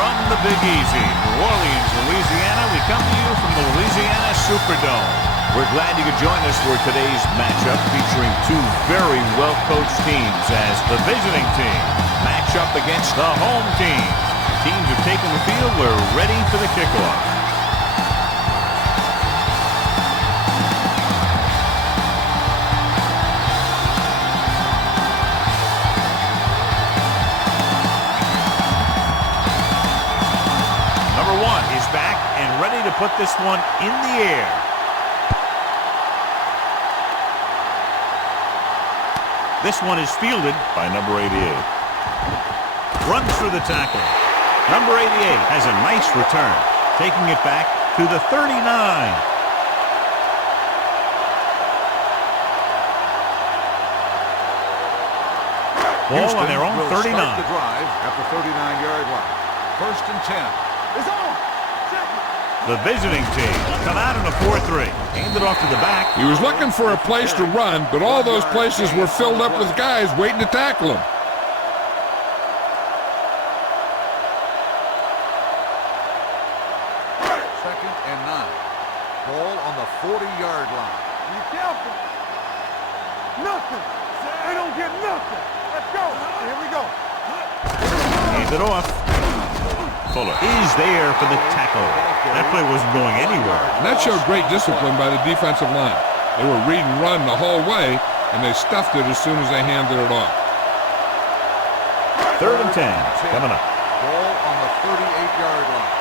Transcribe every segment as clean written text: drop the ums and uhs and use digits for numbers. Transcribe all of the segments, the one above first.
From the Big Easy, New Orleans, Louisiana, we come to you from the Louisiana Superdome. We're glad you could join us for today's matchup featuring two very well-coached teams as the visiting team match up against the home team. Teams have taken the field. We're ready for the kickoff. Number one is back and ready to put this one in the air. This one is fielded by number 88. Runs through the tackle. Number 88 has a nice return, taking it back to the 39. Ball on their own 39. Start the drive at the 39-yard line. First and 10. It's on. The visiting team come out in a 4-3. Handed off to the back. He was looking for a place to run, but all those places were filled up with guys waiting to tackle him. Second and 9. Ball on the 40-yard line. Be careful. Nothing. They don't get nothing. Let's go. Here we go. Handed off. Fuller is there for the tackle. That play wasn't going anywhere. And that showed great discipline by the defensive line. They were read and run the whole way, and they stuffed it as soon as they handed it off. Third and 10 coming up. Ball on the 38-yard line.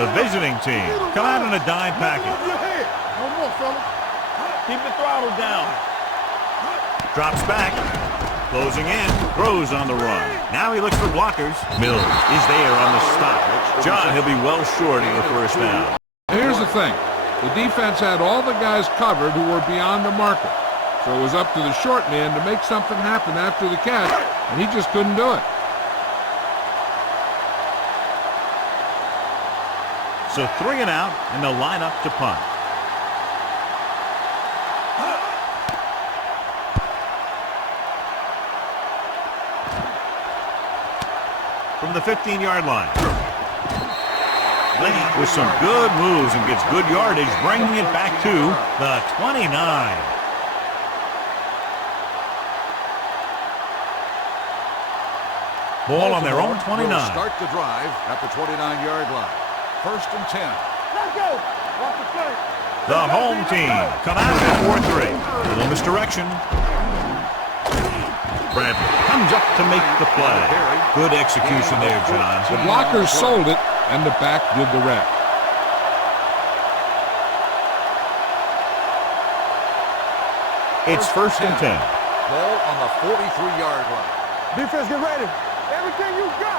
The visiting team come out in a dime package. No more, fella. Keep the throttle down. Drops back. Closing in, throws on the run. Now he looks for blockers. Mills is there on the stop. John, he'll be well short of the first down. Here's the thing. The defense had all the guys covered who were beyond the marker. So it was up to the short man to make something happen after the catch, and he just couldn't do it. So 3 and out, and they'll line up to punt. From the 15-yard line. Lenny with some good moves and gets good yardage, bringing it back to the 29. Ball on their own 29. Start the drive at the 29-yard line. First and 10. Let's go. Watch the play. The home team come out in 4-3. A little misdirection. Bradley comes up to make the play. Good execution there, John. The blockers sold it, and the back did the rest. It's first and 10. Ball on the 43-yard line. Defense, get ready. Everything you got.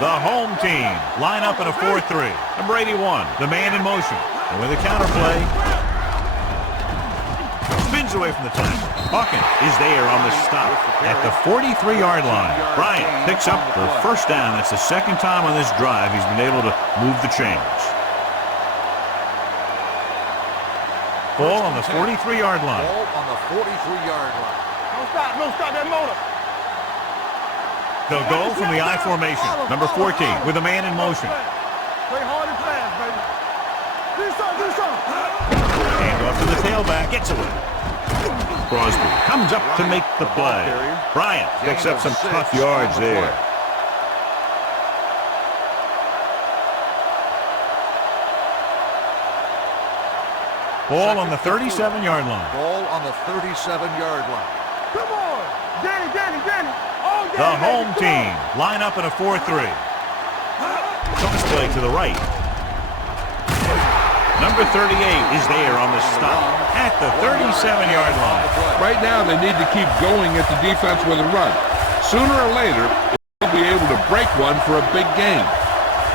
The home team line up in a 4-3. Number 81, the man in motion. And with a counterplay, spins away from the tackle. Hawkins is there on the stop at the 43-yard line. Bryant picks up the first down. That's the second time on this drive he's been able to move the chains. Ball on the 43-yard line. Ball on the 43-yard line. Don't stop that motor. They'll go from the I formation. Number 14 with a man in motion. Play hard and fast, baby. Do something. Hand off to the tailback. Gets away. Crosby comes up to make the play. Bryant picks up some tough yards there. Ball on the 37-yard line. Ball on the 37-yard line. Come on. Danny. Oh, Danny. The home team line up in a 4-3. Toss play to the right. Number 38 is there on the stop at the 37-yard line. Right now, they need to keep going at the defense with a run. Sooner or later, they'll be able to break one for a big gain.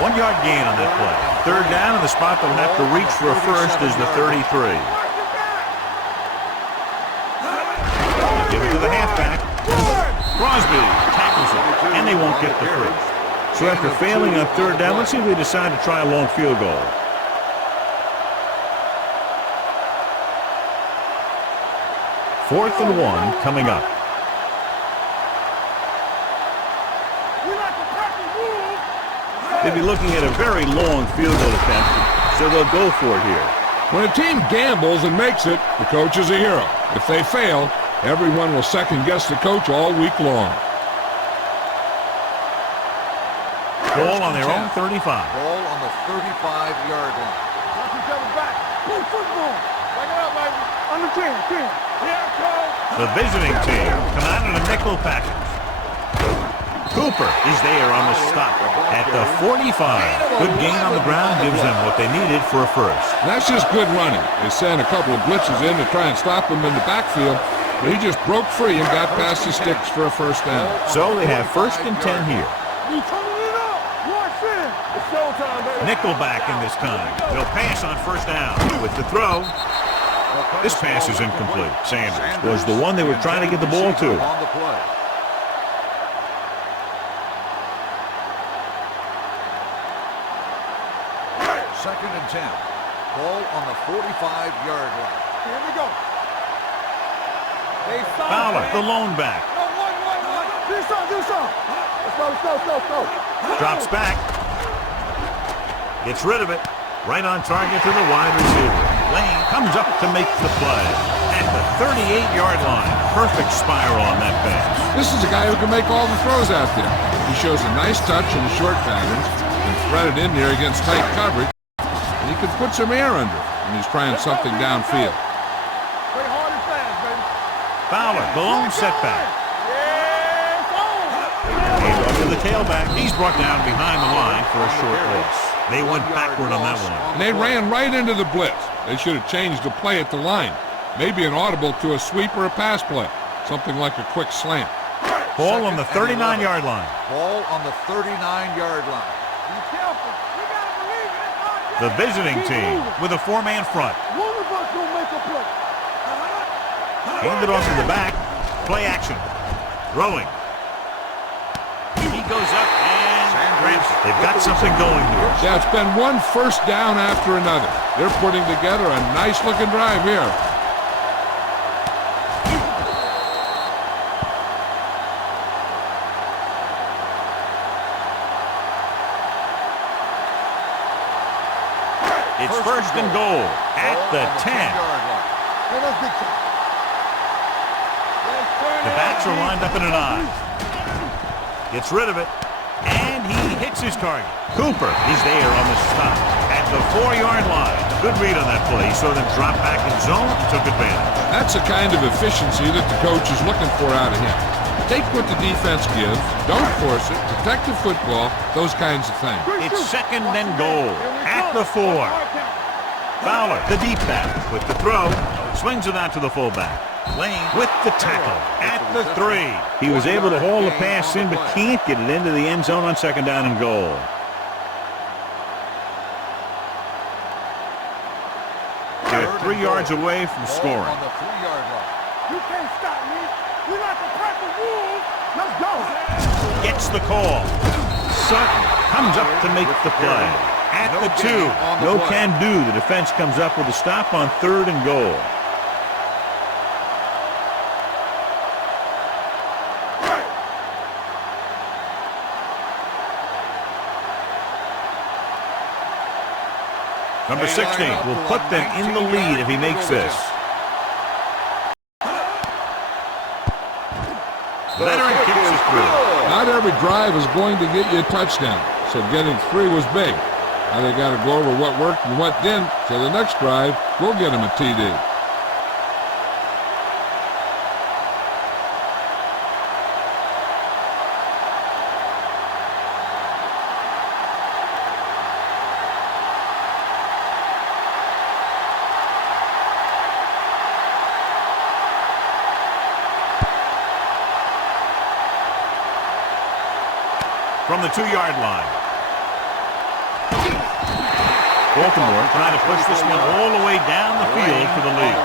1 yard gain on that play. Third down, and the spot they'll have to reach for a first is the 33. Give it to the halfback. Crosby tackles it, and they won't get the first. So after failing on third down, let's see if they decide to try a long field goal. Fourth and 1 coming up. We like to They'd be looking at a very long field goal attempt, so they'll go for it here. When a team gambles and makes it, the coach is a hero. If they fail, everyone will second-guess the coach all week long. Ball on their own 35. Ball on the 35-yard line. Watch each other back. Play football. Back it up, baby. Under 10. Here it goes. The visiting team come out in a nickel package. Cooper is there on the stop at the 45. Good gain on the ground gives them what they needed for a first. That's just good running. They sent a couple of blitzes in to try and stop him in the backfield, but he just broke free and got past the sticks for a first down. So they have 1st and 10 here. You turning it up. Watch in. It's showtime, baby. Nickelback in this time. They'll pass on 1st down with the throw. This pass is incomplete. Sanders was the one they were trying to get the ball to. On the play. Second and 10. Ball on the 45-yard line. Here we go. Fowler, the lone back. Do some. Let's go. Drops back. Gets rid of it. Right on target to the wide receiver. Lane comes up to make the play. At the 38-yard line. Perfect spiral on that pass. This is a guy who can make all the throws out there. He shows a nice touch in the short patterns and thread it in there against tight coverage. And he can put some air under it when he's trying something downfield. Play hard and fast, baby. Fowler, the lone setback. Hand off to the tailback. He's brought down behind the line for a short loss. They went backward on that one. And they ran right into the blitz. They should have changed the play at the line. Maybe an audible to a sweep or a pass play. Something like a quick slant. Ball on the 39-yard line. Ball on the 39-yard line. Be careful. You gotta believe it. The visiting team with a 4-man front. One of us will make a play. Hand it off to the back. Play action. Throwing. He goes up and grabs it. They've got something going here. Yeah, it's been one first down after another. They're putting together a nice-looking drive here. It's 1st and goal at the 10. The backs are lined up in an I. Gets rid of it, and he hits his target. Cooper is there on the stop at the 4-yard line. Good read on that play. He saw them drop back in zone and took advantage. That's the kind of efficiency that the coach is looking for out of him. Take what the defense gives, don't force it, protect the football, those kinds of things. It's 2nd and goal at the 4. Fowler, the deep back, with the throw, swings it out to the fullback. Lane with the tackle at the 3. He was able to haul the pass in, but can't get it into the end zone on 2nd down and goal. They're 3 yards away from scoring. On the 3-yard line. You can't stop me. We're not the crack of wolves. Let's go. Gets the call. Sutton comes up to make the play. At the 2. No can do. The defense comes up with a stop on 3rd and goal. Number 16 will put them in the lead if he makes this. Veteran kicks it through. Not every drive is going to get you a touchdown, so getting 3 was big. Now they got to go over what worked and what didn't, so the next drive will get them a TD. From the 2-yard line. Baltimore trying to push this one all the way down the field for the lead.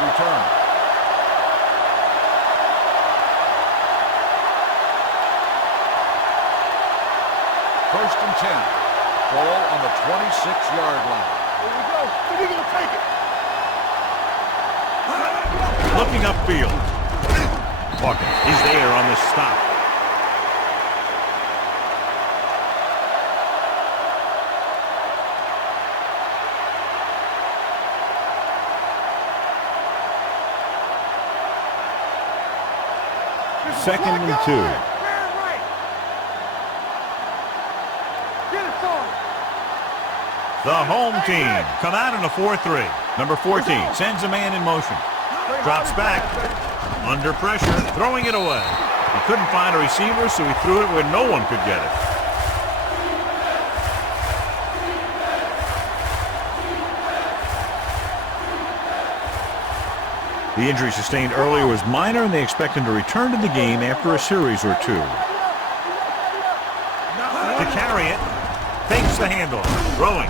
First and 10. Ball on the 26-yard line. Here we go. We're going to take it. Looking upfield. Hawkins is there on the stop. 2nd and 2. The home team come out in a 4-3. Number 14 sends a man in motion. Drops back. Under pressure. Throwing it away. He couldn't find a receiver, so he threw it where no one could get it. The injury sustained earlier was minor, and they expect him to return to the game after a series or two. To carry it. Fakes the handoff. Throwing.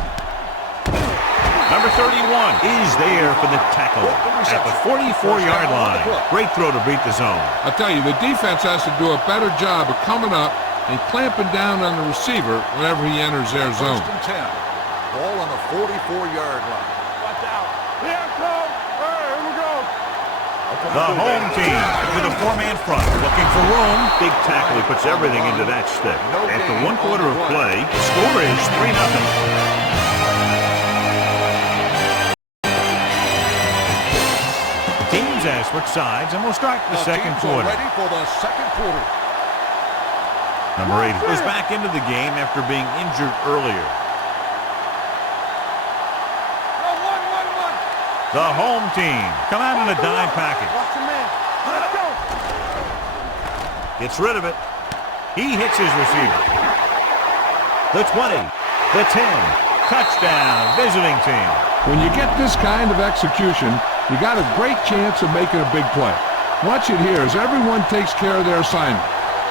Number 31 is there for the tackle at the 44-yard line. Great throw to beat the zone. I'll tell you, the defense has to do a better job of coming up and clamping down on the receiver whenever he enters their zone. 1st and 10. Ball on the 44-yard line. Watch out. Here it comes. Here we go. The home team with a 4-man front. Looking for room. Big tackle. He puts everything into that stick. After 1 quarter of play, the score is 3-0. Teams have switched sides, and we'll start the second quarter. Ready for the second quarter. Number 8 is back into the game after being injured earlier. The home team come out in a dime package. Watch the man. Let's go. Gets rid of it. He hits his receiver. The 20, the 10, touchdown, visiting team. When you get this kind of execution, you got a great chance of making a big play. Watch it here as everyone takes care of their assignment.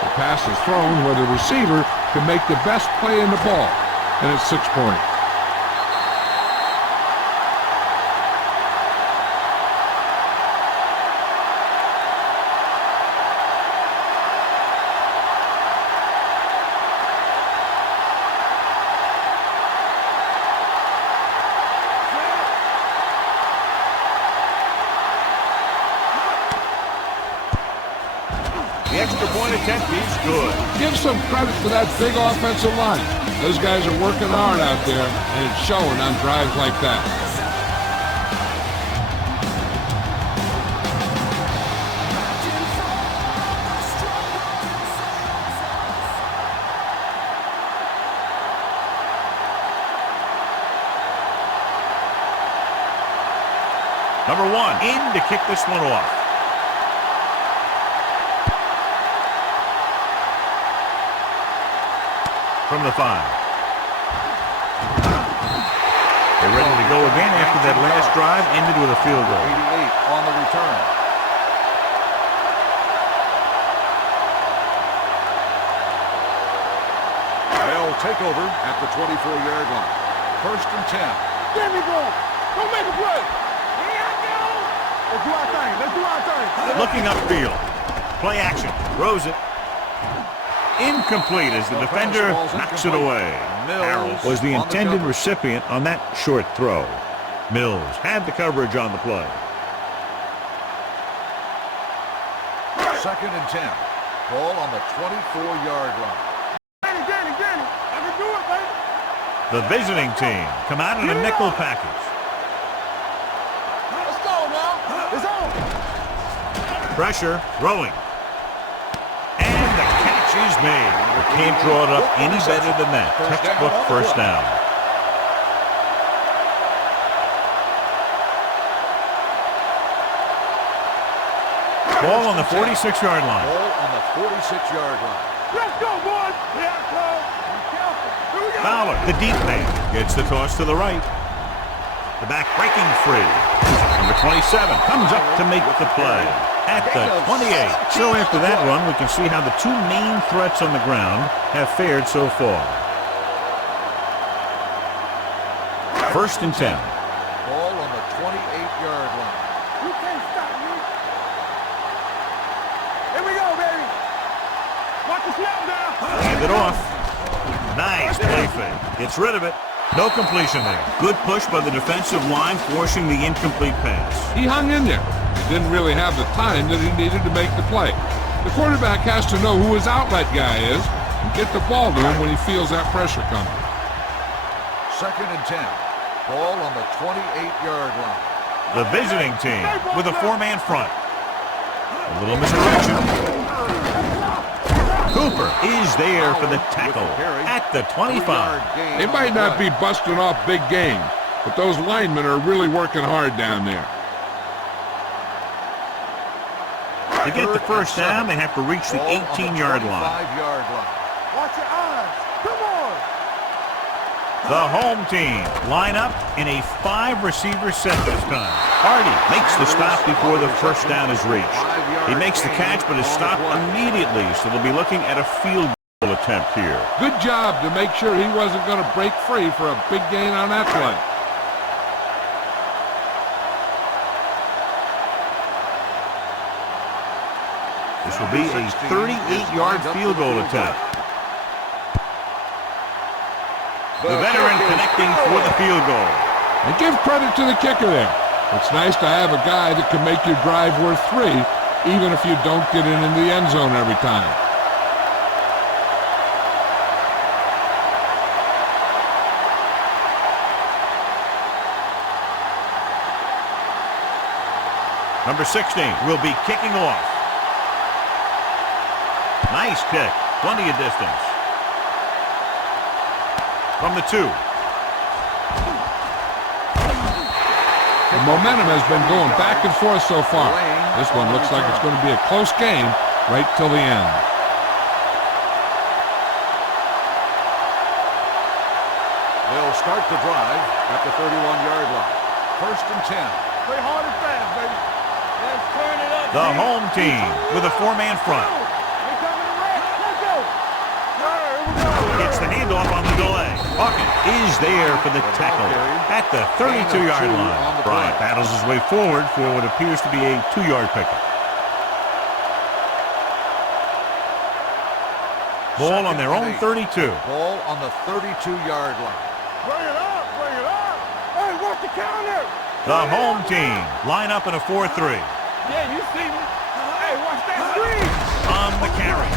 The pass is thrown where the receiver can make the best play in the ball, and it's 6 points. The extra point attempt is good. Give some credit to that big offensive line. Those guys are working hard out there, and it's showing on drives like that. Number 1 in to kick this one off. From the 5. They're ready to go again after that last drive ended with a field goal. 88 on the return. They'll take over at the 24-yard line. 1st and 10. There we go. Don't make a play. Here I go. Let's do our thing. Let's do our thing. Looking upfield. Play action. Throws it. Incomplete as the defender knocks it away. Harrell was the intended recipient on that short throw. Mills had the coverage on the play. 2nd and 10. Ball on the 24-yard line. Danny. I can do it, baby. The visiting team come out in a nickel package. Let's go now. It's on. Pressure, throwing. And the catch is made. Can't draw it up any better than that. Textbook first down. Ball on the 46-yard line. Ball on the 46-yard line. Let's go, boys. Here I come. Be careful. Here we go. Fowler, the deep man, gets the toss to the right. The back breaking free. Number 27 comes up to make the play at the 28. So after that run, we can see how the two main threats on the ground have fared so far. 1st and 10. Ball on the 28-yard line. You can't stop me. Here we go, baby. Watch the snap now. Hand it off. Nice play fake. Gets rid of it. No completion there. Good push by the defensive line, forcing the incomplete pass. He hung in there. He didn't really have the time that he needed to make the play. The quarterback has to know who his outlet guy is and get the ball to him when he feels that pressure coming. 2nd and 10. Ball on the 28-yard line. The visiting team with a 4-man front. A little misdirection. Cooper is there for the tackle at the 25. They might not be busting off big games, but those linemen are really working hard down there. To get the first down, they have to reach the 18-yard line. Watch your eyes. Come on. The home team line up in a 5-receiver set this time. Hardy makes the stop before the first down is reached. He makes the catch, but is stopped immediately, so they'll be looking at a field goal attempt here. Good job to make sure he wasn't going to break free for a big gain on that play. This will be a 38-yard field goal attempt. The veteran connecting for the field goal. And give credit to the kicker there. It's nice to have a guy that can make your drive worth 3, even if you don't get in the end zone every time. Number 16 will be kicking off. Nice kick. Plenty of distance. From the 2. The momentum has been going back and forth so far. This one looks like it's going to be a close game right till the end. They'll start the drive at the 31-yard line. First and 10. Play hard and fast, baby. Let's turn it up. The home team with a 4-man front. They coming to red. Let's go. All right, here we go. Gets the handoff on the delay. Hawkins is there for the tackle at the 32-yard line. Bryant battles his way forward for what appears to be a 2-yard pickup. Ball on their own 32. Ball on the 32-yard line. Bring it up. Bring it up. Hey, watch the counter. The home team line up in a 4-3. Yeah, you see me. Hey, watch that screen. On the carry.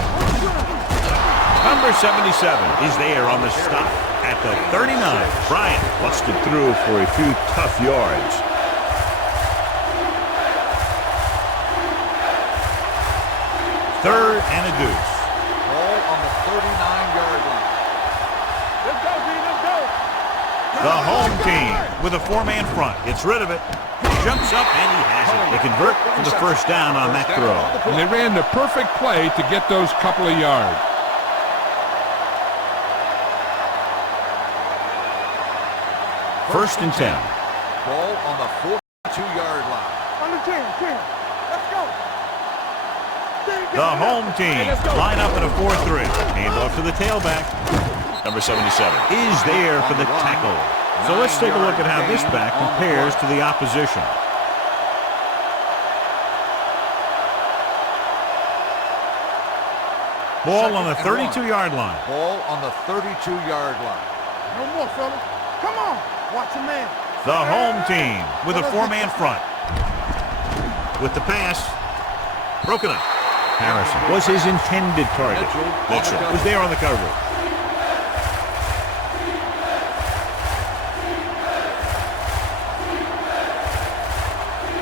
Number 77 is there on the stop at the 39. Bryant busted through for a few tough yards. Third and a deuce. Ball on the 39-yard line. Let's go, B. Let's go. The home team with a 4-man front gets rid of it. Jumps up and he has it. They convert for the first down on that throw. And they ran the perfect play to get those couple of yards. First and 10. Ball on the 42-yard line. Under 10. Let's go. The home team line up in a 4-3. Handoff to the tailback. Number 77 is there for the tackle. So let's take a look at how this back compares to the opposition. Ball on the 32-yard line. Ball on the 32-yard line. No more, fella. Come on. Watch your man. The home team with a 4-man front. With the pass. Broken up. Harrison was his intended target. Mitchell was there on the coverage.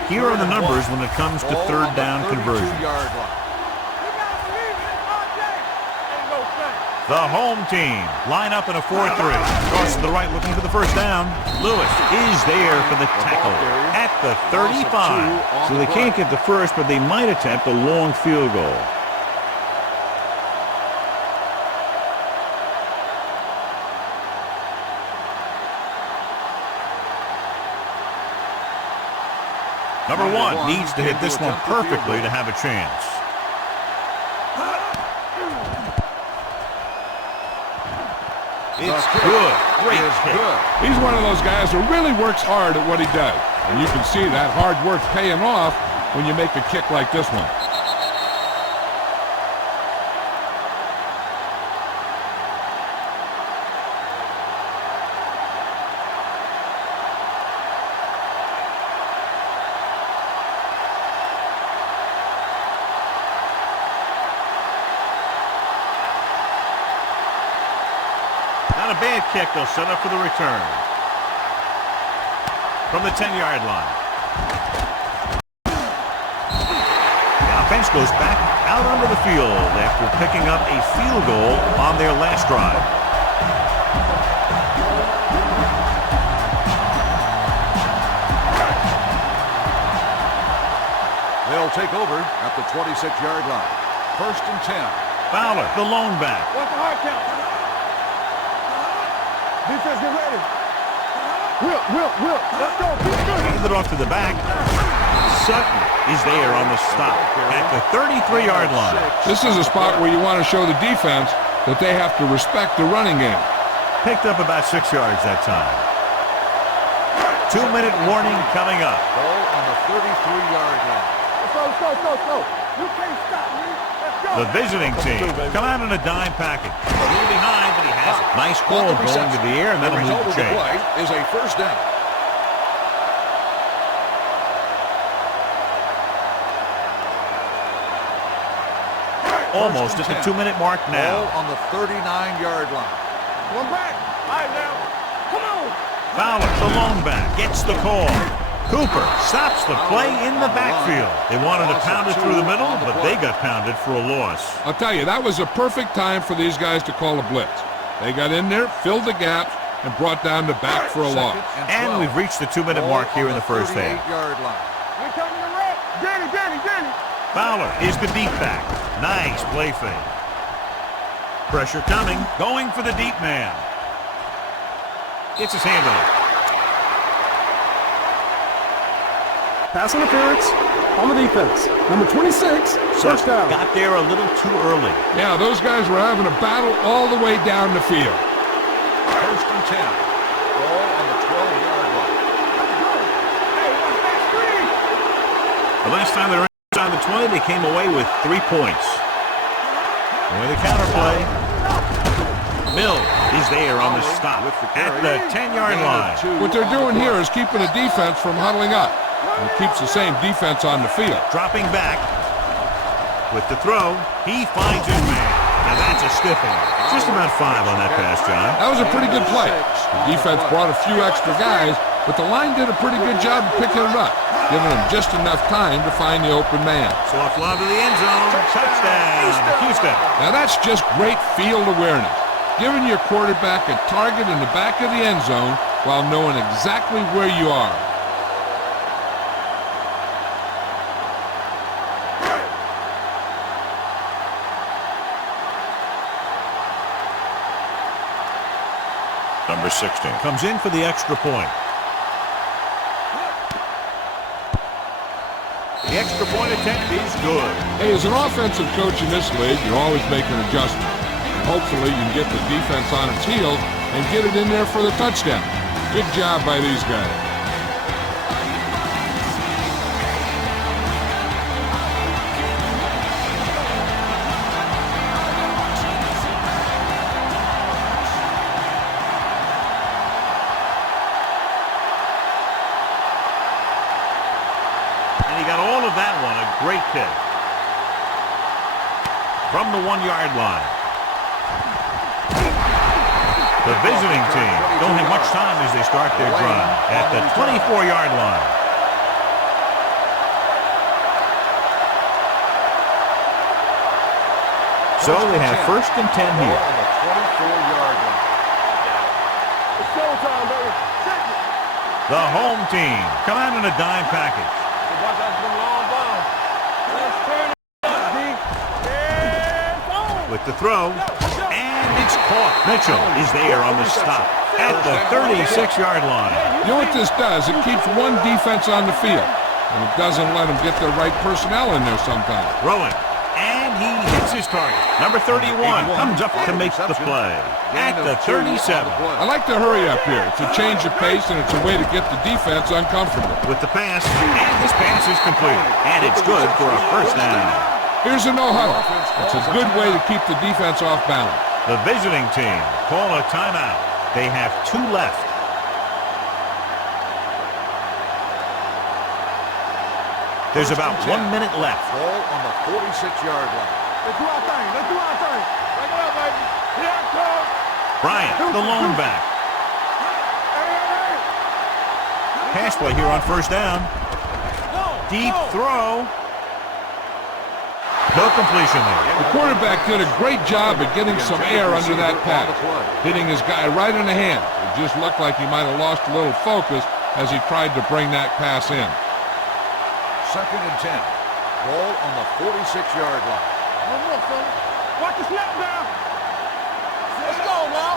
Here are the numbers when it comes to third down conversion. The home team line up in a 4-3. Cross to the right looking for the first down. Lewis is there for the tackle at the 35. So they can't get the first, but they might attempt a long field goal. Number 1 needs to hit this one perfectly to have a chance. It's good. Great kick. He's one of those guys who really works hard at what he does. And you can see that hard work paying off when you make a kick like this one. Not a bad kick. They'll set up for the return. From the 10-yard line. Offense goes back out onto the field after picking up a field goal on their last drive. They'll take over at the 26-yard line. 1st and 10. Fowler, the lone back. What's the hard count? Defense, get ready. Will. Let's go. Hand it off to the back. Sutton is there on the stop at the 33-yard line. This is a spot where you want to show the defense that they have to respect the running game. Picked up about 6 yards that time. 2-minute warning coming up. Ball on the 33-yard line. Let's go. You can't stop me. Let's go. The visiting team come out in a dime package. A little behind, but he has it. Nice ball going to the air, and that'll move the chain. Play is a 1st down. Almost at the 2-minute mark now. Ball on the 39-yard line. One back. All right, now. Come on. Fowler, the lone back, gets the call. Cooper stops the play in the backfield. They wanted to pound it through the middle, but they got pounded for a loss. I'll tell you, that was a perfect time for these guys to call a blitz. They got in there, filled the gaps, and brought down the back for a loss. And we've reached the 2-minute mark here in the first half. We're coming to red. Danny. Fowler is the deep back. Nice play fake. Pressure coming, going for the deep man. Gets his hand on it. Pass interference on the defense. Number 26, first down. Got there a little too early. Yeah, those guys were having a battle all the way down the field. 1st and 10. Ball on the 12-yard line. Hey, what's that screen? The last time they were inside the 20, they came away with 3 points. And with a counterplay, Mill is there on the stop at the 10-yard line. What they're doing here is keeping the defense from huddling up. And keeps the same defense on the field. Dropping back with the throw. He finds his man. Now that's a stiff one. Just about 5 on that pass, John. That was a pretty good play. The defense brought a few extra guys, but the line did a pretty good job of picking it up, giving them just enough time to find the open man. Soft lob to the end zone. Touchdown, Houston. Now that's just great field awareness, giving your quarterback a target in the back of the end zone while knowing exactly where you are. Number 16 comes in for the extra point. The extra point attempt is good. Hey, as an offensive coach in this league, you're always making adjustments. And hopefully you can get the defense on its heels and get it in there for the touchdown. Good job by these guys. That one, a great kick. From the 1-yard line. The visiting team don't have much time as they start their drive at the 24-yard line. So they have 1st and 10 here. On the 24-yard line. It's showtime, baby. Check it. The home team come out in a dime package. Watch out for them long balls. Let's turn it up, D. Yeah, it's on. With the throw, and it's caught. Mitchell is there on the stop at the 36-yard line. You know what this does? It keeps one defense on the field, and it doesn't let them get the right personnel in there sometimes. Throwing, and he hits his target. Number 31 comes up to make the play at the 37. I like the hurry up here. It's a change of pace, and it's a way to get the defense uncomfortable. With the pass, and this pass is completed, and it's good for a 1st down. Here's a no-huddle. It's a good way to keep the defense off balance. The visiting team call a timeout. They have 2 left. There's about 1 minute left. Ball on the 46-yard line. Let's do our thing. Bring it up, baby. Here it comes. Bryant, the lone back. Pass play here on 1st down. Deep throw. No completion there. The quarterback did a great job at getting some air under that pass, hitting his guy right in the hand. It just looked like he might have lost a little focus as he tried to bring that pass in. 2nd and 10. Ball on the 46-yard line. One more, fella. Watch the snap down. Let's go now.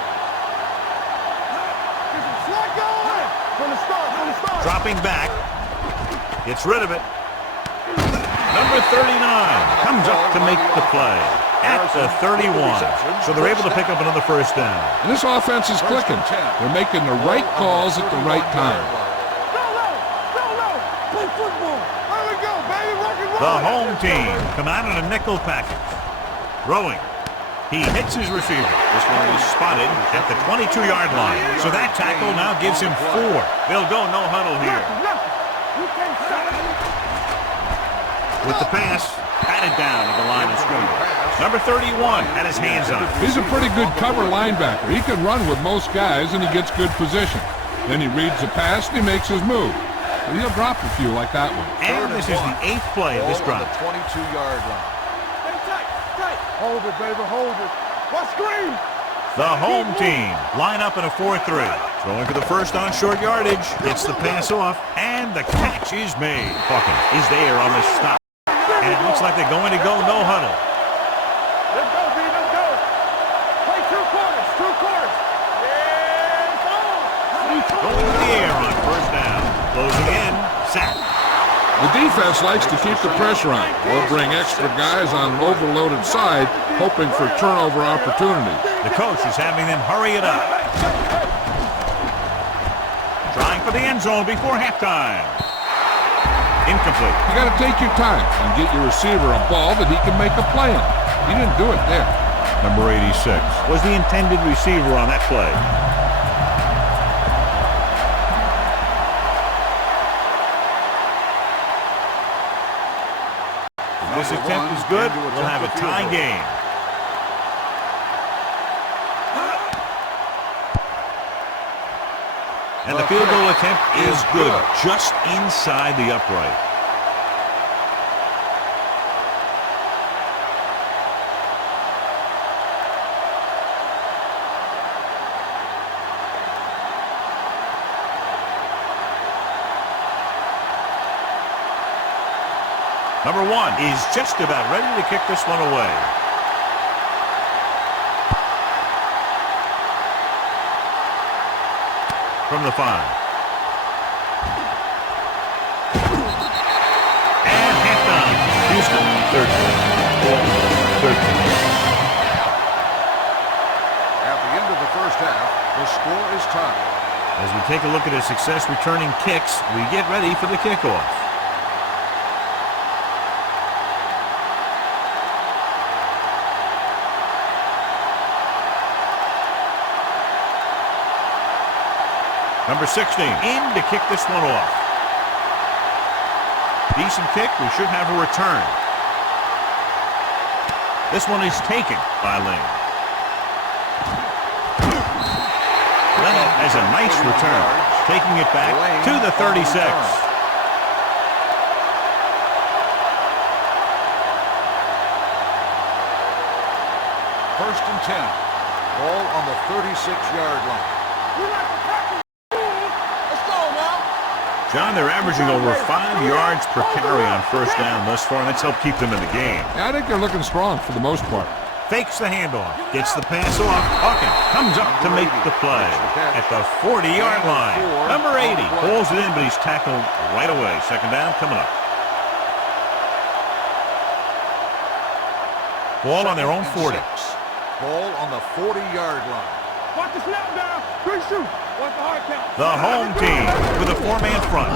Get some slack going. From the start. Dropping back. Gets rid of it. Number 39 comes up to make the play at the 31. So they're able to pick up another first down. And this offense is clicking. They're making the right calls at the right time. Go low. Play football. There we go, baby. Rock and roll. The home team come out in a nickel package. Throwing. He hits his receiver. This one is spotted at the 22-yard line. So that tackle now gives him 4. They'll go no huddle here. You can't stop it. With the pass, patted down at the line of scrimmage. Number 31 had his hands on it. He's a pretty good cover linebacker. He can run with most guys, and he gets good position. Then he reads the pass, and he makes his move. But he'll drop a few like that one. And this is the 8th play of this drive. The 22-yard line. Tight. Hold it, baby. Hold it. What screen? The home team line up in a 4-3. Throwing for the first on short yardage. Gets the pass off, and the catch is made. Hawkins is there on the stop. And it looks like they're going to go no huddle. Let's go, B. Let's go. Play 2 quarters. Yeah, it's on. Going to the air on first down. Closing in. Sack. The defense likes to keep the pressure on. They'll bring extra guys on an overloaded side, hoping for turnover opportunities. The coach is having them hurry it up. Trying for the end zone before halftime. Incomplete. You got to take your time and get your receiver a ball that he can make a play on. He didn't do it there. Number 86 was the intended receiver on that play. If this attempt is good, we'll have a tie game. And the field goal attempt is good, just inside the upright. Number 1 is just about ready to kick this one away. From the 5. And halftime. Houston, 13. At the end of the first half, the score is tied. As we take a look at his success returning kicks, we get ready for the kickoff. Number 16 in to kick this one off. Decent kick. We should have a return. This one is taken by Lane. Leonard has a nice return, taking it back to the 36. First and 10. Ball on the 36-yard line. John, they're averaging over 5 yards per carry on first down thus far, and that's helped keep them in the game. Yeah, I think they're looking strong for the most part. Fakes the handoff, gets the pass off. Hawkins comes up to make the play at the 40-yard line. Number 80 pulls it in, but he's tackled right away. Second down coming up. Ball on their own 40. Ball on the 40-yard line. Watch the snap down. Good shoot. Watch the hard count. The home team with a 4-man front.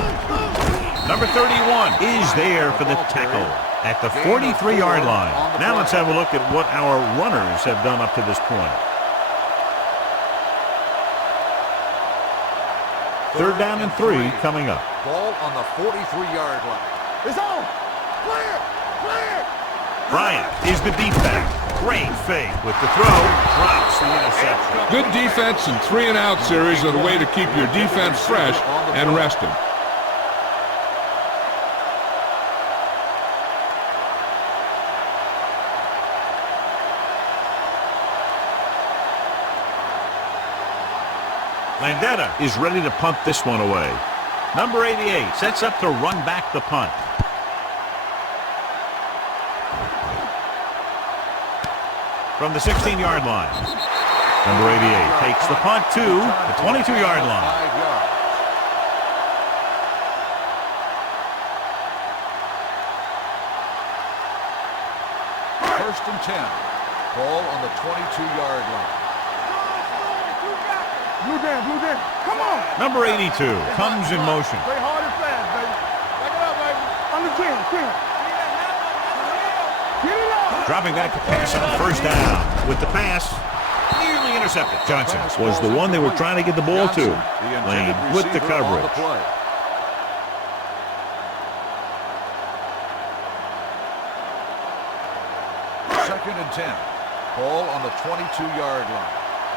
Number 31 is there for the tackle at the 43-yard line. Now let's have a look at what our runners have done up to this point. Third down and 3 coming up. Ball on the 43-yard line. It's on. Clear. Bryant is the deep back. Great fake with the throw. Drops the interception. Good defense and 3-and-out series are the way to keep your defense fresh and rested. Landetta is ready to punt this one away. Number 88 sets up to run back the punt. From the 16-yard line. Number 88 takes the punt to the 22-yard line. 5 yards. First and 10. Ball on the 22-yard line. Blue down. Come on. Number 82 comes in motion. Play hard and fast, baby. Back it up, baby. Under 10. Get it up. Dropping back to pass on first down. With the pass, nearly intercepted. Johnson was the one they were trying to get the ball to. Lane with the coverage. Second and 10. Ball on the 22-yard line.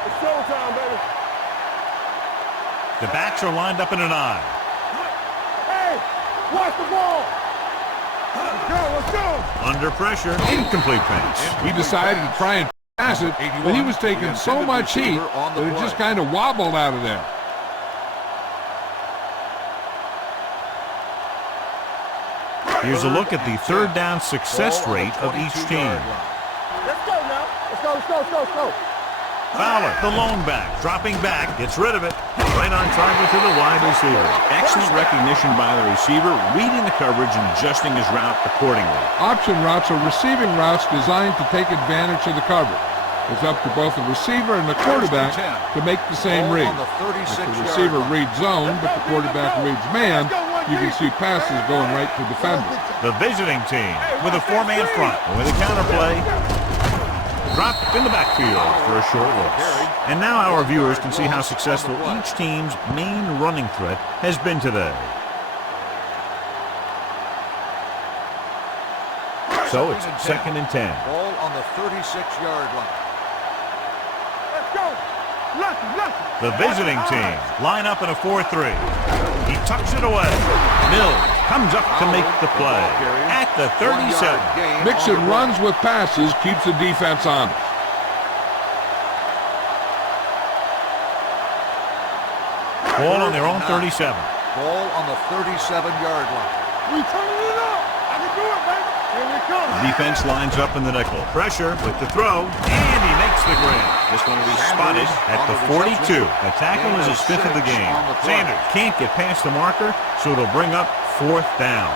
It's showtime, baby. The backs are lined up in an I. Hey, watch the ball. Let's go. Under pressure, incomplete pass. He decided to try and pass it, but he was taking so much heat that it just kind of wobbled out of there. Here's a look at the third down success rate of each team. Let's go now. Let's go. Fowler, the lone back, dropping back, gets rid of it. Right on target to the wide receiver. Excellent recognition by the receiver, reading the coverage and adjusting his route accordingly. Option routes are receiving routes designed to take advantage of the coverage. It's up to both the receiver and the quarterback to make the same read. If the receiver reads zone, but the quarterback reads man, you can see passes going right to defenders. The visiting team with a four-man front and with a counterplay. Dropped in the backfield for a short loss. And now our viewers can see how successful each team's main running threat has been today. So it's second and 10. Ball on the 36-yard line. Let's go. The visiting team line up in a 4-3. He tucks it away. Mills comes up to make the play at the 37. Mixing runs with passes keeps the defense honest. Ball on their own 37. Ball on the 37-yard line. We turning it up. I can do it, baby. Here we come. The defense lines up in the nickel. Pressure with the throw, and he makes the grab. This one will be spotted at the 42. The tackle is his fifth of the game. Sanders can't get past the marker, so it'll bring up fourth down.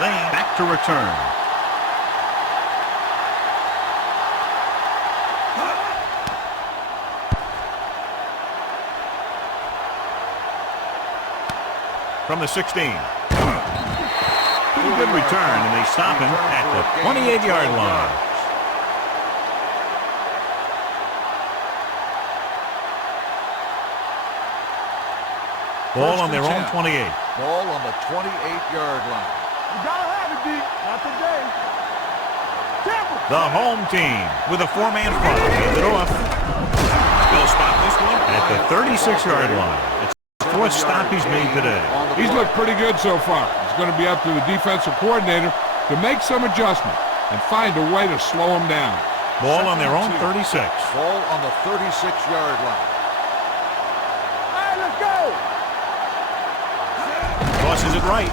Lane back to return. From the 16. Pretty good return, and they stop him at the 28-yard line. Ball on their own 28. Ball on the 28-yard line. You gotta have it, D. Not today. The home team with a four-man front. Hand it off. They'll spot this one at the 36-yard line. It's the fourth stop he's made today. He's looked pretty good so far. It's going to be up to the defensive coordinator to make some adjustment and find a way to slow him down. Ball on their own 36. Ball on the 36-yard line. Hey, let's go. Tosses it right.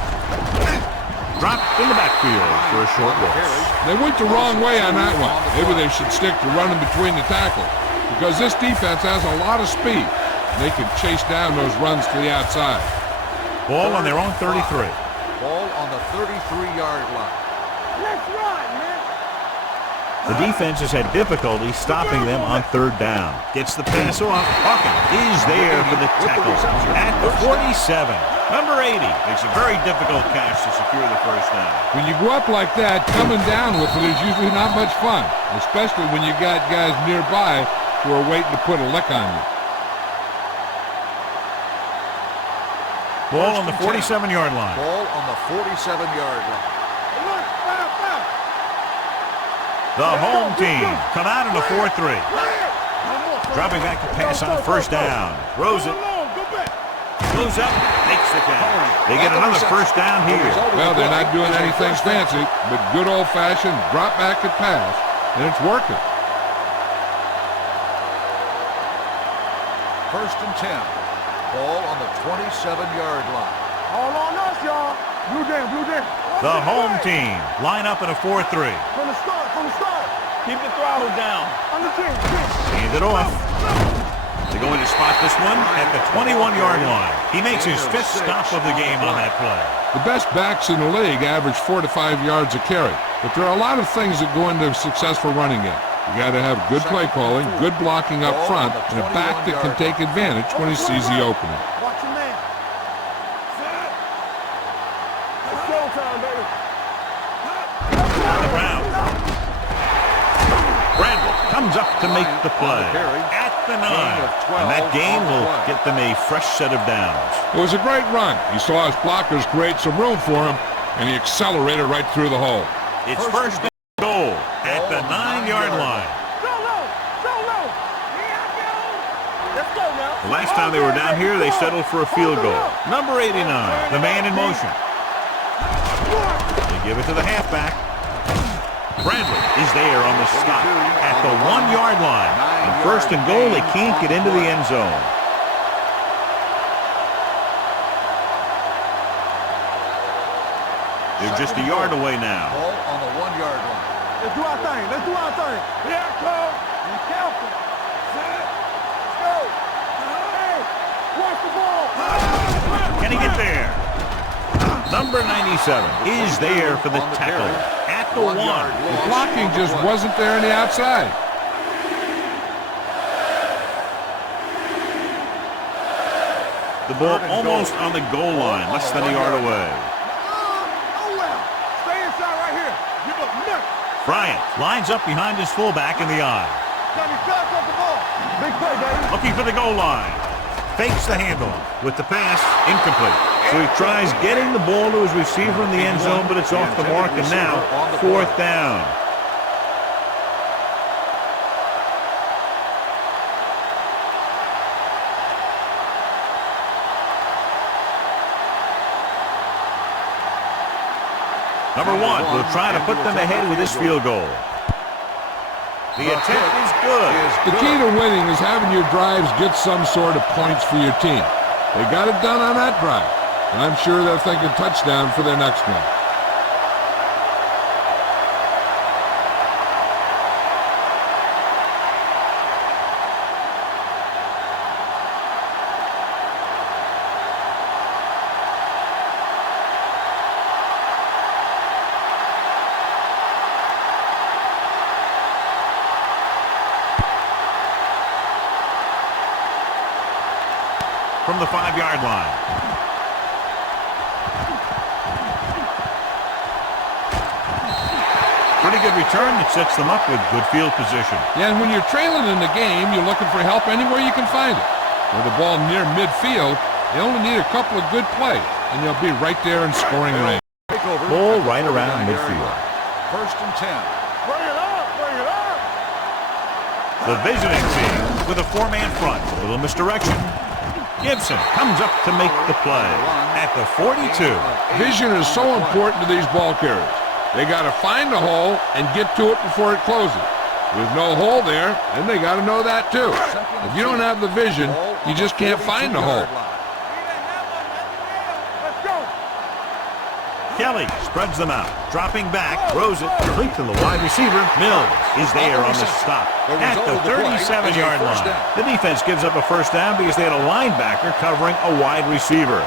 Dropped in the backfield for a short loss. They went the wrong way on that one. Maybe they should stick to running between the tackles because this defense has a lot of speed. They can chase down those runs to the outside. Ball on their own 33. Ball on the 33-yard line. Let's run, man. The defense has had difficulty stopping them on third down. Gets the pass off. Hawkins is there for the tackle at the 47. Number 80 makes a very difficult catch to secure the first down. When you go up like that, coming down with it is usually not much fun, especially when you got guys nearby who are waiting to put a lick on you. Ball on the 47-yard line. Ball on the 47-yard line. Look, foul. The home team come out in a 4-3. Dropping back to pass on first down. Throws it. Go back. Goes up, makes the catch. They get another first down here. Well, they're not doing anything fancy, but good old-fashioned drop back and pass, and it's working. First and 10. Ball on the 27-yard line. All on us, y'all. Blue down, blue down. The home team line up in a 4-3. From the start, from the start. Keep the throttle down. On the 10. Hand it off. They're going to spot this one at the 21-yard line. He makes his fifth stop of the game on that play. The best backs in the league average 4 to 5 yards a carry, but there are a lot of things that go into a successful running game. You got to have good play calling, good blocking up front, and a back that can take advantage when he sees the opening. Watch your man. It's showtime, baby. Around. Bradley comes up to make the play at the 9. And that gain will get them a fresh set of downs. It was a great run. He saw his blockers create some room for him, and he accelerated right through the hole. It's first and goal at the 9-yard line. Go low. Go low. Let's go now. The last time they were down here, they settled for a field goal. Number 89, the man in motion. They give it to the halfback. Bradley is there on the stop at the 1-yard line. And first and goal, they can't get into the end zone. They're just a yard away now. Ball on the 1-yard line. Let's do our thing. Let's do our thing. Yeah, Cole. Be careful. Let's go. Hey, watch the ball. Can he get there? Number 97 is there for the tackle at the 1. The blocking just wasn't there on the outside. The ball almost on the goal line, less than a yard away. Oh, well. Stay inside right here. Give up nothing. Bryant lines up behind his fullback in the eye. Johnny, shots off the ball. Big play, baby. Looking for the goal line. Fakes the handle with the pass, incomplete. So he tries getting the ball to his receiver in the end zone, but it's off the mark, and now 4th down. Number 1 will try to put them ahead with this field goal. The attempt is good. The key to winning is having your drives get some sort of points for your team. They got it done on that drive, and I'm sure they're thinking touchdown for their next one. From the 5-yard line. Pretty good return that sets them up with good field position. Yeah, and when you're trailing in the game, you're looking for help anywhere you can find it. With the ball near midfield, they only need a couple of good plays, and you'll be right there in scoring range. Ball right around midfield. First and 10. Bring it up. Bring it up. The visiting team with a 4-man front. A little misdirection. Gibson comes up to make the play at the 42. Vision is so important to these ball carriers. They got to find the hole and get to it before it closes. There's no hole there, and they got to know that too. If you don't have the vision, you just can't find the hole. Let's go. Kelly spreads them out, dropping back, throws it, complete to the wide receiver. Mills is there on the stop at the 37-yard line. The defense gives up a first down because they had a linebacker covering a wide receiver.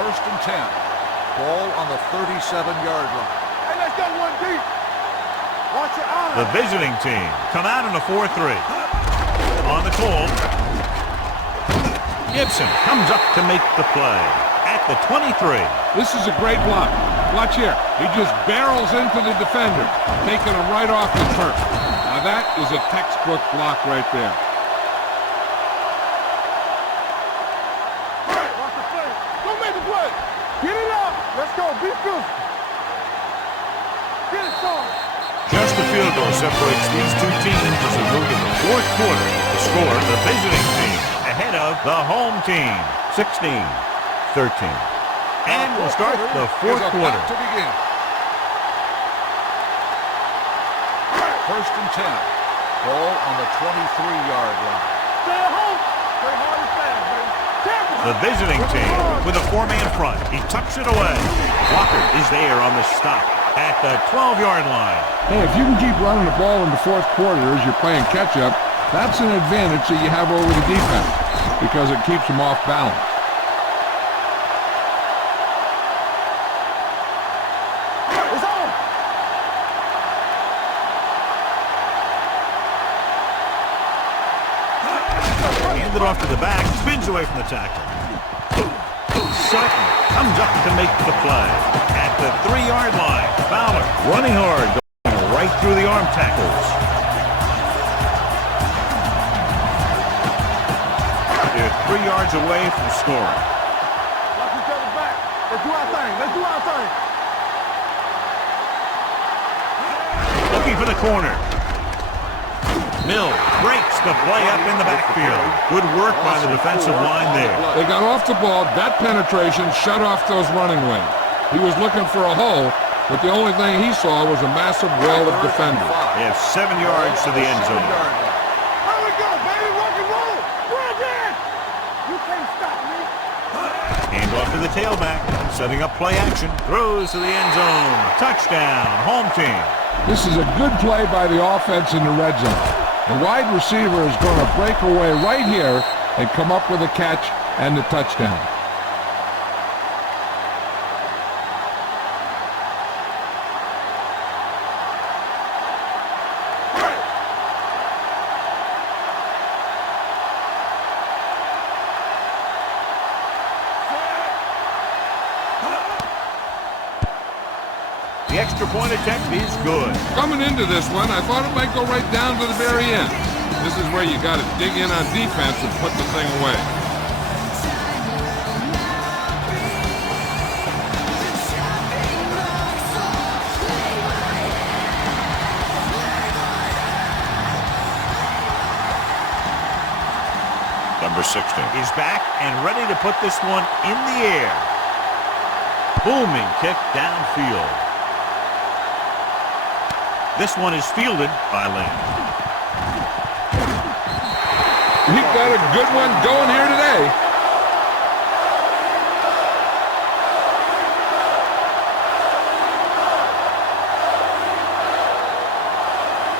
First and 10. Ball on the 37-yard line. Hey, let's go one deep. Watch your eyes. The visiting team come out in a 4-3. On the call, Gibson comes up to make the play at the 23. This is a great block. Watch here. He just barrels into the defender, taking him right off the turf. Now that is a textbook block right there. Watch the play. Don't make the play. Get it up. Let's go. Be good. Get it started. Just a field goal separates these two teams as we move to the 4th quarter. The score, the visiting team timeout, the home team, 16-13. And we'll start the fourth quarter. To begin. First and 10. Ball on the 23-yard line. Stay at home. Play hard and fast, baby. Careful. The visiting team with a four-man front. He tucks it away. Walker is there on the stop at the 12-yard line. Hey, if you can keep running the ball in the fourth quarter as you're playing catch-up, that's an advantage that you have over the defense because it keeps them off balance. It's on. Hand it off to the back, spins away from the tackle. Sutton comes up to make the play at the 3-yard line. Fowler running hard, going right through the arm tackles. They're 3 yards away from scoring. Watch each other back. Let's do our thing. Let's do our thing. Looking for the corner. Mills breaks the play up in the backfield. Good work by the defensive line there. They got off the ball. That penetration shut off those running lanes. He was looking for a hole, but the only thing he saw was a massive wall of defenders. They have 7 yards to the end zone. Here we go, baby. Rock and roll. Run in. You can't stop me. Hand off to the tailback. Setting up play action. Throws to the end zone. Touchdown, home team. This is a good play by the offense in the red zone. The wide receiver is going to break away right here and come up with a catch and the touchdown. The extra point attempt is good. Coming into this one, I thought it might go right down to the very end. This is where you got to dig in on defense and put the thing away. Number 16 is back and ready to put this one in the air. Booming kick downfield. This one is fielded by Lane. We've got a good one going here today.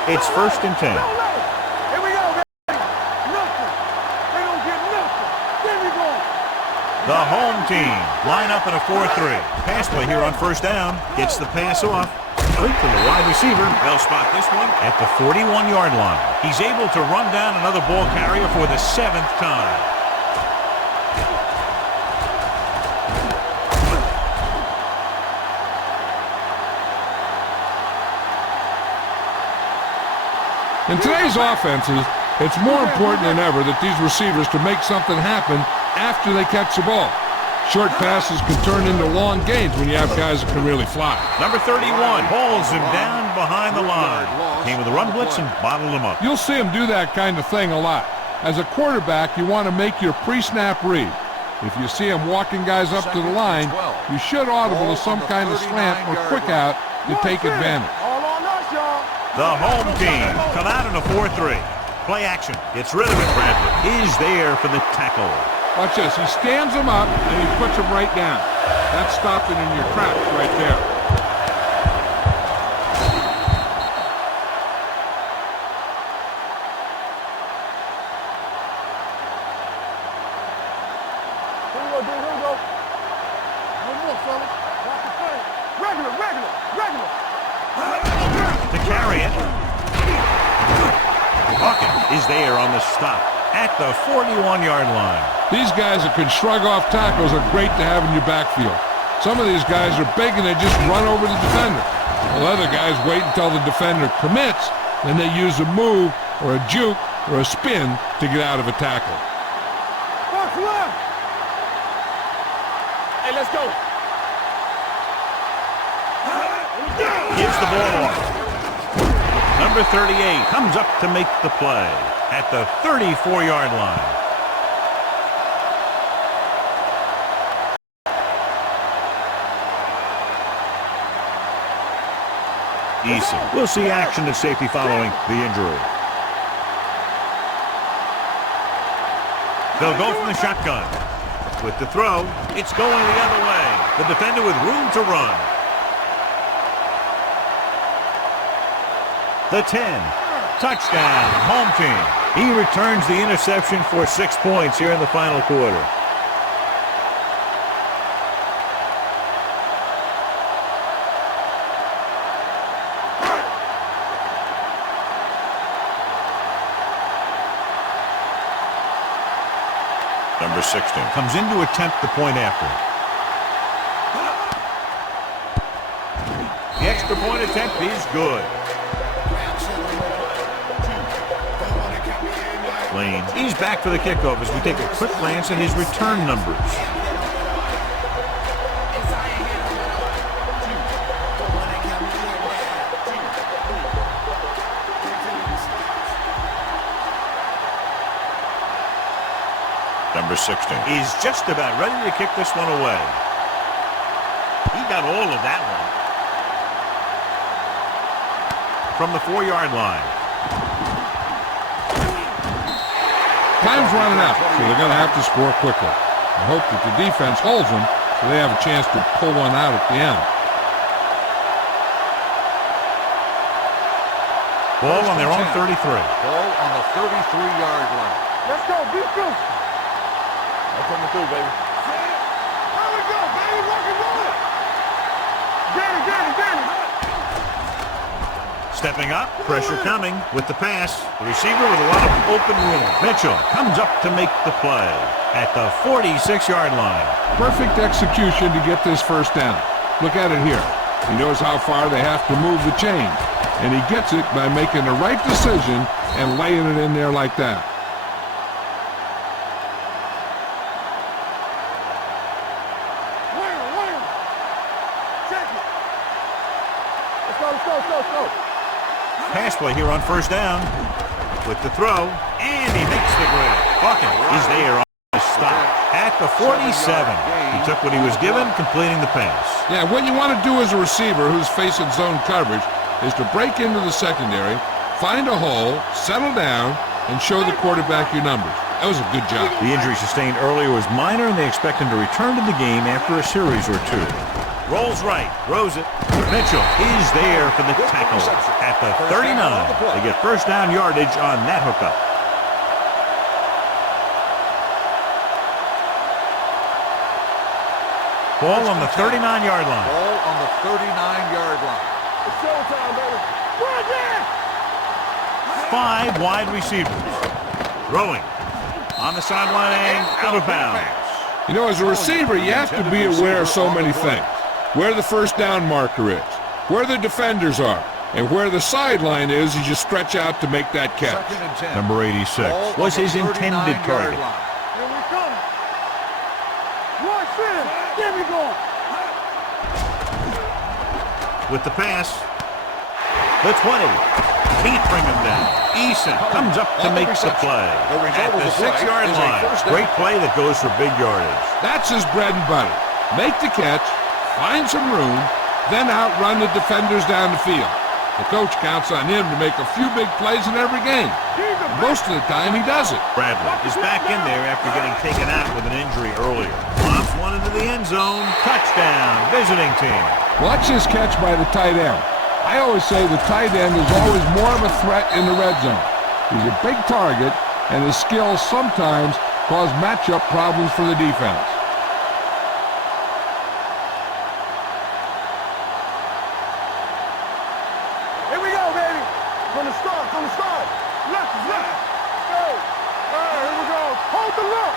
It's first and 10. Here we go, baby. Nothing. They don't get nothing. There we go. The home team line up in a 4-3. Pass play here on first down. Gets the pass off. Complete to the wide receiver. They'll spot this one at the 41-yard line. He's able to run down another ball carrier for the 7th time. In today's offenses, it's more important than ever that these receivers to make something happen after they catch the ball. Short passes can turn into long gains when you have guys that can really fly. Number 31 pulls him down behind the line. Came with a run blitz and bottled him up. You'll see him do that kind of thing a lot. As a quarterback, you want to make your pre-snap read. If you see him walking guys up to the line, you should audible to some kind of slant or quick out to take advantage. All on us, y'all. The home team come out in a 4-3. Play action. Gets rid of it. Bradley is there for the tackle. Watch this. He stands him up and he puts him right down. That's stopping in your tracks right there. Here we go, dude. Here we go. No more, fella. Watch the play. Regular. To carry it. Hawkins is there on the stop at the 41-yard line. These guys that can shrug off tackles are great to have in your backfield. Some of these guys are big and they just run over the defender. While other guys wait until the defender commits, then they use a move or a juke or a spin to get out of a tackle. Box left. Hey, let's go. Gives the ball off. Number 38 comes up to make the play at the 34-yard line. Eason. We'll see action at safety following the injury. They'll go from the shotgun. With the throw, it's going the other way. The defender with room to run. The 10. Touchdown, home team. He returns the interception for 6 points here in the final quarter. Number 16 comes in to attempt the point after. The extra point attempt is good. Lane. He's back for the kickoff as we take a quick glance at his return numbers. Number 16 is just about ready to kick this one away. He got all of that one. From the 4-yard line. Time's running out, so they're going to have to score quickly. I hope that the defense holds them so they have a chance to pull one out at the end. Ball on their own 33. Ball on the 33-yard line. Let's go, beat this. I'm coming through, baby. There we go, baby, rock and roll. Get it. Stepping up, pressure coming with the pass. The receiver with a lot of open room. Mitchell comes up to make the play at the 46-yard line. Perfect execution to get this first down. Look at it here. He knows how far they have to move the chains, and he gets it by making the right decision and laying it in there like that. Let's go. Pass play here on first down. With the throw, and he makes the grab. Bucket is there on the stop at the 47. He took what he was given, completing the pass. Yeah, what you want to do as a receiver who's facing zone coverage is to break into the secondary, find a hole, settle down, and show the quarterback your numbers. That was a good job. The injury sustained earlier was minor, and they expect him to return to the game after a series or two. Rolls right, throws it. Mitchell is there for the tackle at the 39. They get first down yardage on that hookup. Ball on the 39-yard line. Ball on the 39-yard line. It's showtime, baby. Run there! 5 wide receivers. Throwing. On the sideline and out of bounds. You know, as a receiver, you have to be aware of so many things. Where the first down marker is, where the defenders are, and where the sideline is as you stretch out to make that catch. Number 86 was his intended target. Here we come. Watch this. Get me going. With the pass. The 20. Can't bring him down. Eason comes up to make the play at the 6-yard line. Great play that goes for big yardage. That's his bread and butter. Make the catch, find some room, then outrun the defenders down the field. The coach counts on him to make a few big plays in every game. Most of the time, he does it. Bradley is back in there after getting taken out with an injury earlier. Lobs one into the end zone. Touchdown, visiting team. Watch this catch by the tight end. I always say the tight end is always more of a threat in the red zone. He's a big target, and his skills sometimes cause matchup problems for the defense. Here we go, baby. From the start. Left. Go. All right, here we go. Hold the look.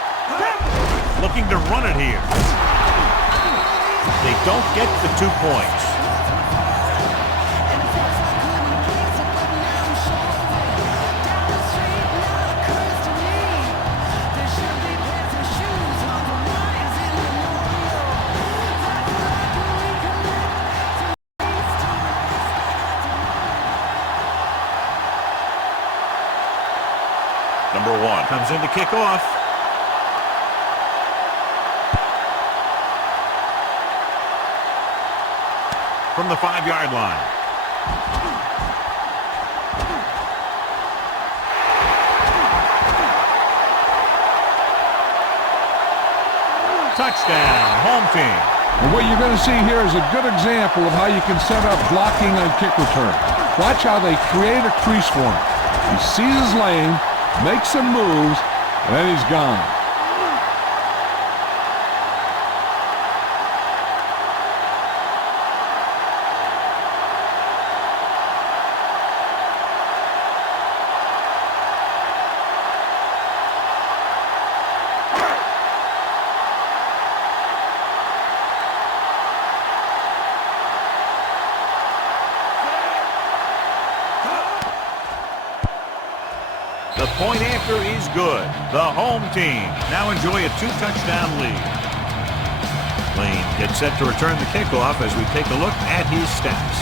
Looking to run it here. They don't get the 2 points. Number 1 comes in to kick off. From the 5-yard line. Touchdown, home team. And what you're going to see here is a good example of how you can set up blocking on kick return. Watch how they create a crease for him. He sees his lane, makes some moves, and then he's gone. The point after is good. The home team now enjoy a 2-touchdown lead. Lane gets set to return the kickoff as we take a look at his stats.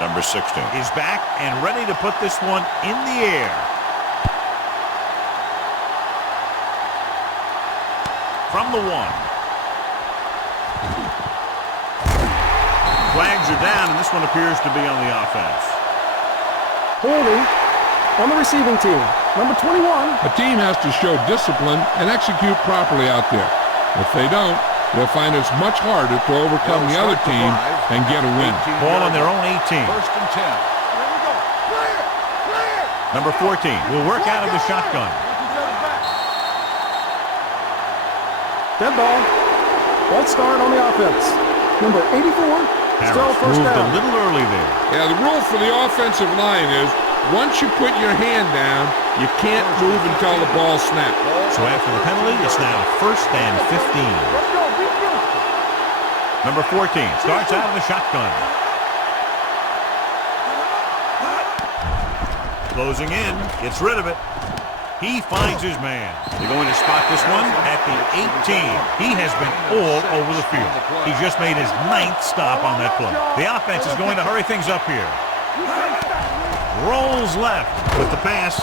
Number 16 is back and ready to put this one in the air. From the 1. Flags are down, and this one appears to be on the offense. Holding on the receiving team. Number 21. A team has to show discipline and execute properly out there. If they don't, they'll find it's much harder to overcome the other team and get a win. Ball on their own 18. First and 10. Here we go. Clear! Clear! Number 14 will work out of the shotgun. Dead ball. Let's start on the offense. Number 84. Still Harris first moved down. a little early there. Yeah, the rule for the offensive line is once you put your hand down, you can't move until the ball snaps. So after the penalty, it's now first and 15. Let's go. Be physical. Number 14 starts out of the shotgun. Closing in, gets rid of it. He finds his man. They're going to spot this one at the 18. He has been all over the field. He just made his 9th stop on that play. The offense is going to hurry things up here. Rolls left with the pass.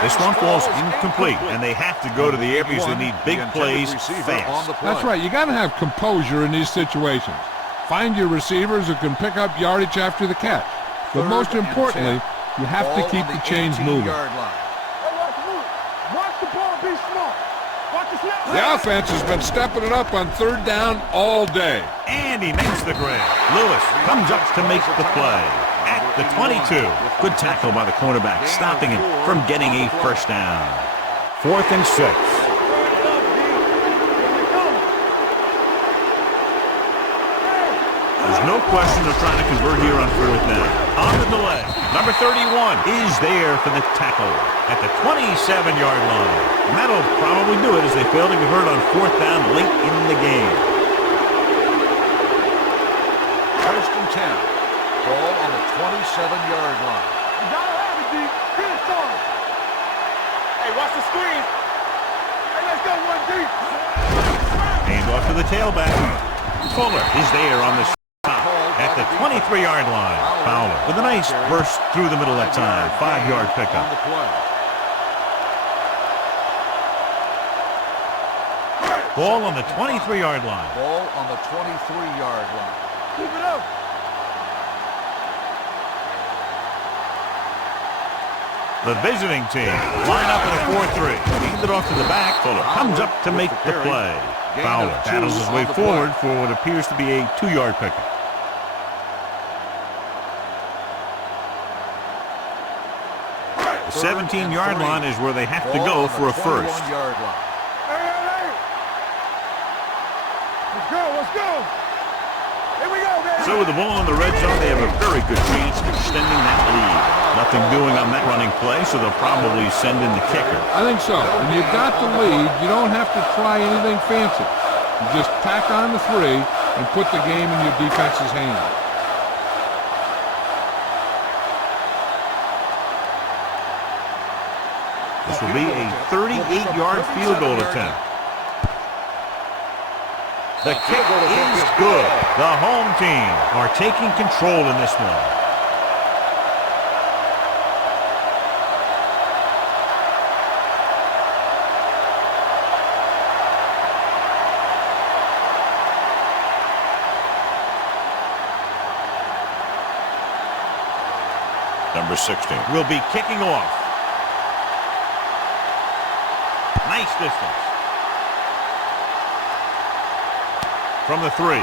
This one falls incomplete, and they have to go to the air because they need big plays fast. That's right. You got to have composure in these situations. Find your receivers who can pick up yardage after the catch. But most importantly, you have to keep the chains moving. Watch the ball, be smart. Watch the snap. The offense has been stepping it up on 3rd down all day. And he makes the grab. Lewis comes up to make the play at the 22. Good tackle by the cornerback, stopping him from getting a first down. 4th and 6. There's no question they're trying to convert here on 4th down. On the delay, number 31 is there for the tackle at the 27-yard line. And that'll probably do it as they fail to convert on 4th down late in the game. First and 10. Ball on the 27-yard line. You gotta have it, D. Finish on it. Hey, watch the screen. Hey, let's go, 1D. Hand off to the tailback. Fuller is there on the top at the 23-yard line. Fowler with a nice burst through the middle that time. 5-yard pickup. On the play. Ball on the 23-yard line. Ball on the 23-yard line. Keep it up. The visiting team line up in a 4-3. Hand it off to the back. Fuller comes up to make the play. Fowler battles his way forward for what appears to be a 2-yard pickup. The 17-yard line is where they have to go for a first. Hey. Let's go, let's go. Here we go, baby. So with the ball in the red zone, they have a very good chance of extending that lead. Nothing doing on that running play, so they'll probably send in the kicker. I think so. When you've got the lead, you don't have to try anything fancy. You just tack on the 3 and put the game in your defense's hands. This will be a 38-yard field goal attempt. The kick is good. The home team are taking control in this one. Number 16 will be kicking off. Nice distance. From the 3.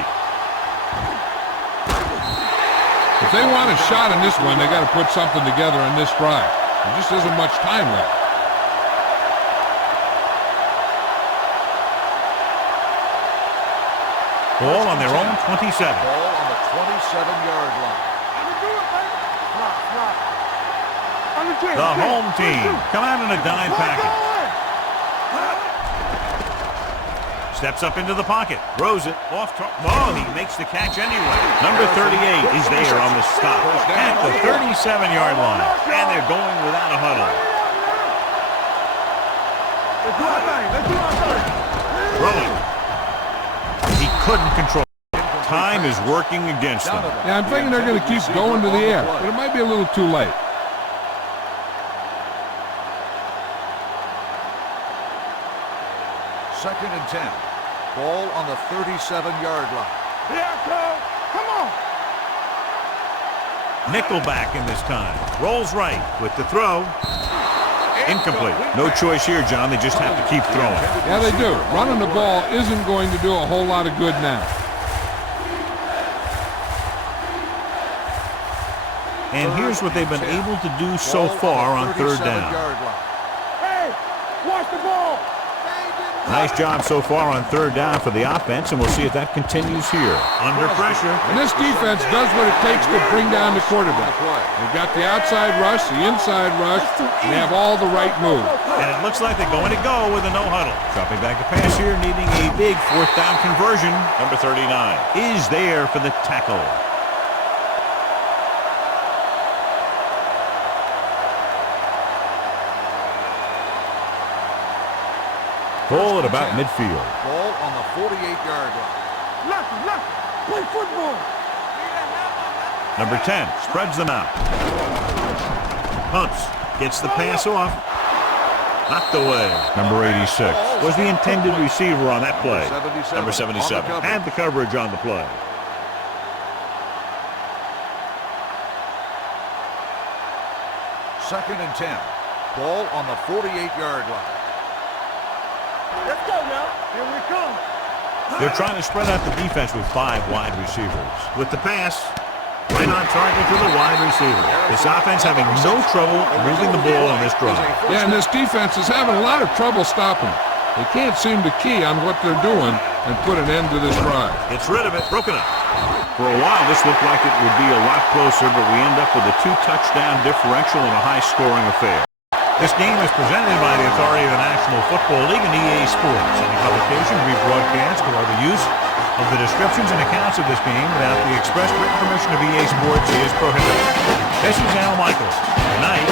If they want a shot in this one, they got to put something together in this drive. There just isn't much time left. Ball on their own 27. Ball on the 27-yard line. The home team come out in a dime package. Steps up into the pocket. Throws it off. Oh, he makes the catch anyway. Number 38 is there on the stop at the 37-yard line. And they're going without a huddle. Throwing. He couldn't control. Time is working against them. Yeah, I'm thinking they're going to keep going to the air, but it might be a little too late. Second and 10. Ball on the 37-yard line. Come on. Nickelback in this time. Rolls right with the throw. Incomplete. No choice here, John. They just have to keep throwing. Yeah, they do. Running the ball isn't going to do a whole lot of good now. And here's what they've been able to do so far on third down. Hey, watch the ball. Nice job so far on third down for the offense, and we'll see if that continues here. Under pressure. And this defense does what it takes to bring down the quarterback. They've got the outside rush, the inside rush, and they have all the right moves. And it looks like they're going to go with a no-huddle. Dropping back to pass here, needing a big fourth down conversion. Number 39 is there for the tackle. Ball at about midfield. Ball on the 48-yard line. Lucky, play football. Number 10 spreads them out. Hunts gets the pass off. Knocked away. Number 86 was the intended receiver on that play. Number 77 had the coverage on the play. Second and 10. Ball on the 48-yard line. Let's go now. Here we come. They're trying to spread out the defense with 5 wide receivers. With the pass, right on target to the wide receiver. This offense having no trouble moving the ball on this drive. Yeah, and this defense is having a lot of trouble stopping. They can't seem to key on what they're doing and put an end to this drive. Gets rid of it, broken up. For a while, this looked like it would be a lot closer, but we end up with a 2-touchdown differential in a high-scoring affair. This game is presented by the authority of the National Football League and EA Sports. Any publication, rebroadcast, or other use of the descriptions and accounts of this game without the express written permission of EA Sports is prohibited. This is Al Michaels. Good night.